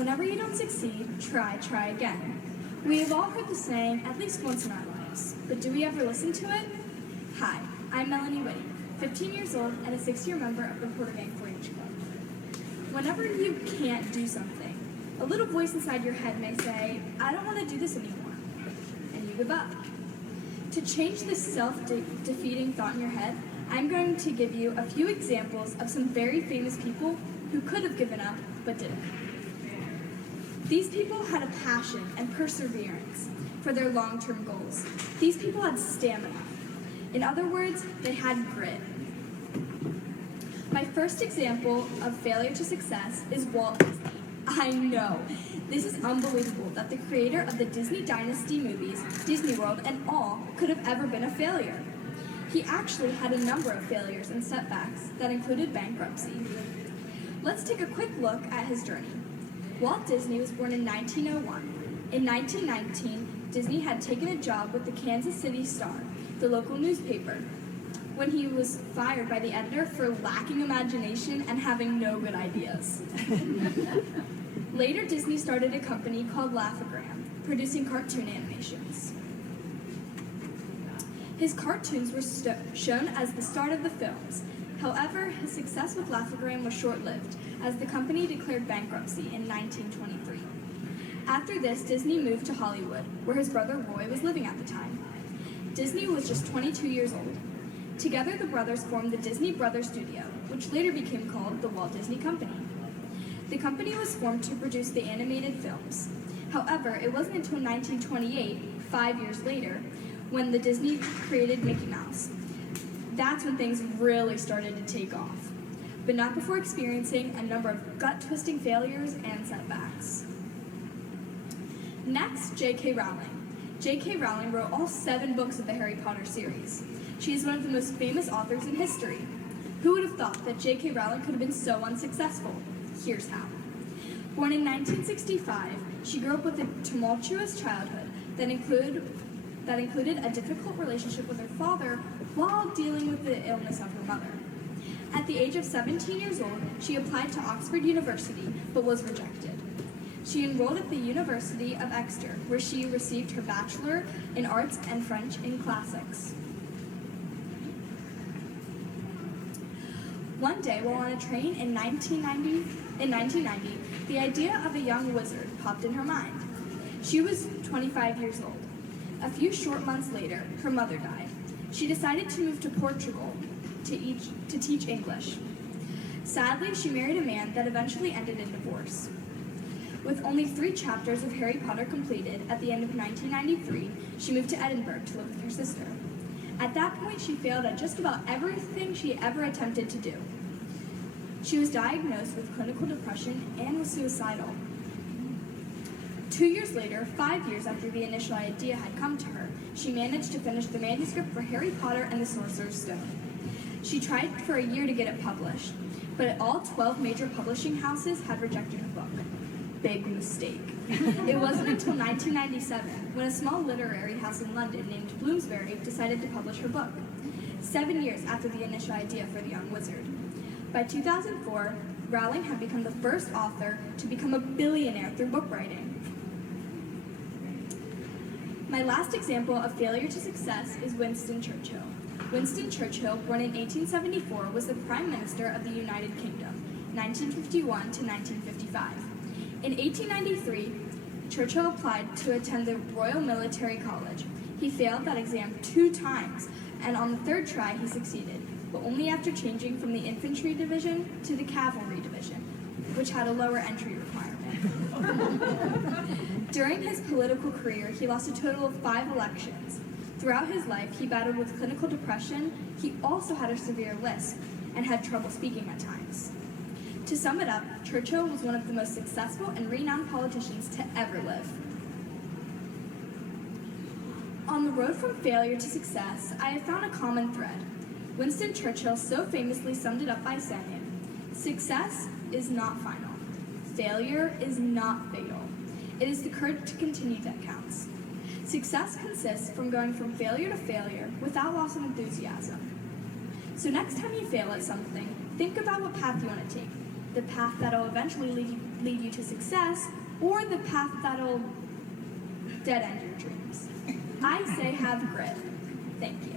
Whenever you don't succeed, try again. We have all heard the saying at least once in our lives, but do we ever listen to it? Hi, I'm Melanie Witte, 15 years old and a 6-year member of the Porter Gang 4-H Club. Whenever you can't do something, a little voice inside your head may say, I don't want to do this anymore, and you give up. To change this self-defeating thought in your head, I'm going to give you a few examples of some very famous people who could have given up but didn't. These people had a passion and perseverance for their long-term goals. These people had stamina. In other words, they had grit. My first example of failure to success is Walt Disney. I know, this is unbelievable that the creator of the Disney Dynasty movies, Disney World, and all could have ever been a failure. He actually had a number of failures and setbacks that included bankruptcy. Let's take a quick look at his journey. Walt Disney was born in 1901. In 1919, Disney had taken a job with the Kansas City Star, the local newspaper, when he was fired by the editor for lacking imagination and having no good ideas. Later, Disney started a company called Laugh-O-Gram, producing cartoon animations. His cartoons were shown as the start of the films. However, his success with Laugh-O-Gram was short-lived, as the company declared bankruptcy in 1923. After this, Disney moved to Hollywood, where his brother Roy was living at the time. Disney was just 22 years old. Together, the brothers formed the Disney Brothers Studio, which later became called the Walt Disney Company. The company was formed to produce the animated films. However, it wasn't until 1928, 5 years later, when the Disney created Mickey Mouse. That's when things really started to take off, but not before experiencing a number of gut-twisting failures and setbacks. Next, J.K. Rowling. J.K. Rowling wrote all 7 books of the Harry Potter series. She is one of the most famous authors in history. Who would have thought that J.K. Rowling could have been so unsuccessful? Here's how. Born in 1965, she grew up with a tumultuous childhood that included a difficult relationship with her father while dealing with the illness of her mother. At the age of 17 years old, she applied to Oxford University, but was rejected. She enrolled at the University of Exeter, where she received her Bachelor in Arts and French in Classics. One day, while on a train in 1990, the idea of a young wizard popped in her mind. She was 25 years old. A few short months later, her mother died. She decided to move to Portugal to teach English. Sadly, she married a man that eventually ended in divorce. With only 3 chapters of Harry Potter completed at the end of 1993, she moved to Edinburgh to live with her sister. At that point, she failed at just about everything she ever attempted to do. She was diagnosed with clinical depression and was suicidal. 2 years later, 5 years after the initial idea had come to her, she managed to finish the manuscript for Harry Potter and the Sorcerer's Stone. She tried for a year to get it published, but all 12 major publishing houses had rejected her book. Big mistake. It wasn't until 1997 when a small literary house in London named Bloomsbury decided to publish her book, 7 years after the initial idea for The Young Wizard. By 2004, Rowling had become the first author to become a billionaire through book writing. My last example of failure to success is Winston Churchill. Winston Churchill, born in 1874, was the Prime Minister of the United Kingdom, 1951 to 1955. In 1893, Churchill applied to attend the Royal Military College. He failed that exam 2 times, and on the 3rd try he succeeded, but only after changing from the infantry division to the cavalry division, which had a lower entry requirement. During his political career, he lost a total of 5 elections. Throughout his life, he battled with clinical depression. He also had a severe lisp and had trouble speaking at times. To sum it up, Churchill was one of the most successful and renowned politicians to ever live. On the road from failure to success, I have found a common thread. Winston Churchill so famously summed it up by saying, "Success is not final. Failure is not fatal. It is the courage to continue that counts." Success consists from going from failure to failure without loss of enthusiasm. So next time you fail at something, think about what path you want to take. The path that'll eventually lead you to success, or the path that'll dead end your dreams? I say have grit. Thank you.